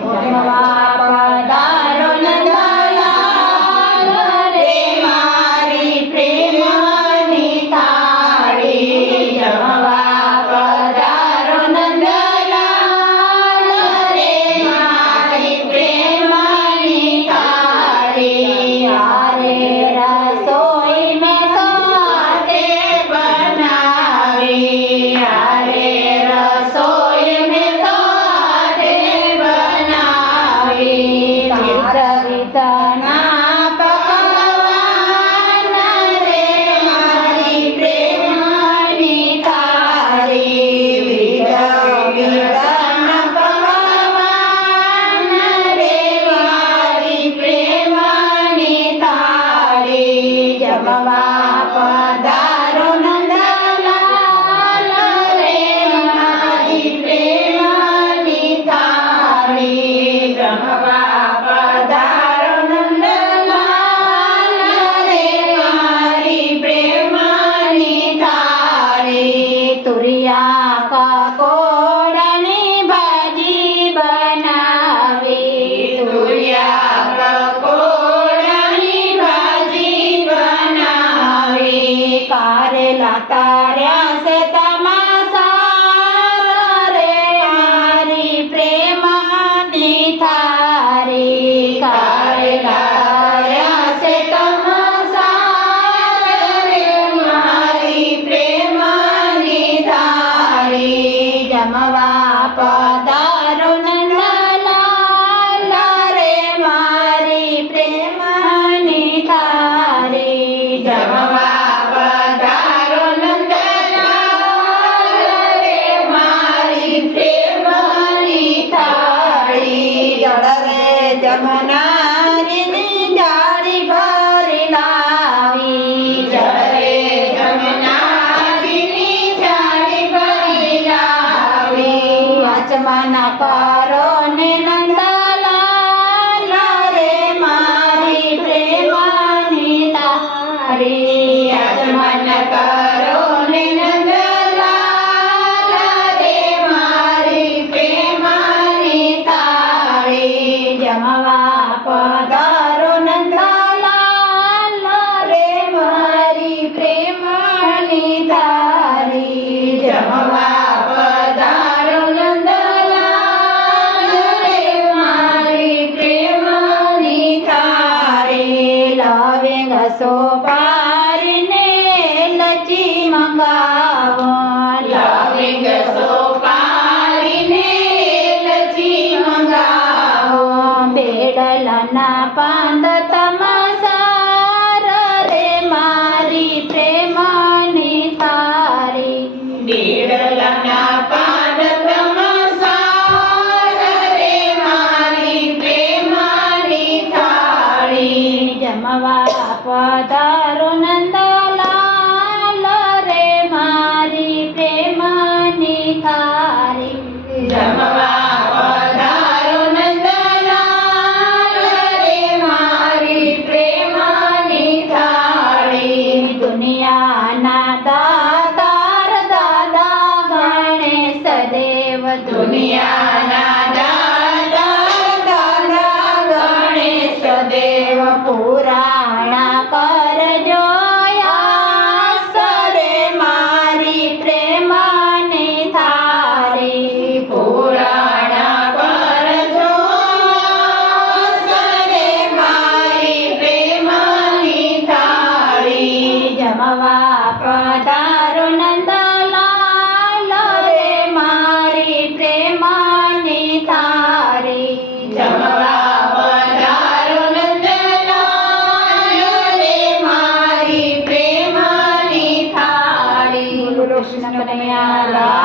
જમવા પધારો નંદલાલ રે મારી પ્રેમની થાળી. જમવા પધારો નંદલાલ રે મારી પ્રેમની થાળી. હારે રસોઈ મેં તો હાથે બનાવી. હારે રસોઈ મેં તો હાથે બનાવી. વિધના પકવાન રે મારી પ્રેમની થાળી. વિધના પકવાન રે મારી પ્રેમની થાળી. જમવા પધારો નંદલાલ રે મારી પ્રેમની થાળી. જમવા પધારો નંદલાલ રે મારી પ્રેમની થાળી. તુરિયા કકોડાની ભાજી બનાવી. તુરિયા કકોડાની ભાજી બનાવી. કારેલા તાર્યા છે તમાસા રે મારી પ્રેમની થાળી. કારેલા તાર્યા છે તમાસા રે મારી પ્રેમની થાળી. જમવા પધારો નંદલાલ રે મારી પ્રેમની થાળી. જમવા પધારો નંદલાલ રે મારી પ્રેમની થાળી. જળ રે જમનારીની જાળી ભરી લાવી. જળ રે જમનારીની જાળી ભરી લાવી. વાચમાના કરો ને નંદલાલ રે મારી પ્રેમની થાળી. વાચમાન કરો ને નંદલાલ રે મારી પ્રેમની થાળી. જમવા પધારો નંદલાલ રે મારી પ્રેમની થાળી. જમવા પધારો નંદલાલ રે મારી પ્રેમની થાળી. લવિંગ સોપારીને લચી મંગાવો. લવિંગ સોપારીને લચી મંગાવો. બેડલના પાંદ તમાસા રે મારી પ્રેમની થાળી. બેડલના પાંદ તમાસા રે મારી પ્રેમની થાળી. જમવા પધારો નંદલાલ રે મારી પ્રેમની થાળી. જમવા પધારો નંદલાલ રે મારી પ્રેમની થાળી. દુનિયાના દાતાર દાદા ગણેશ દેવ. દુનિયાના દાતાર દાદા ગણેશ દેવ. પુરાણા કરજો યાસ રે મારી પ્રેમની થાળી. પુરાણા કરજો યાસ રે મારી પ્રેમની થાળી. જમવા પધારો નંદલાલ રે મારી પ્રેમની થાળી. જમવા પધારો નંદલાલ રે મારી પ્રેમની થાળી. બોલો કૃષ્ણ કનૈયા લાલ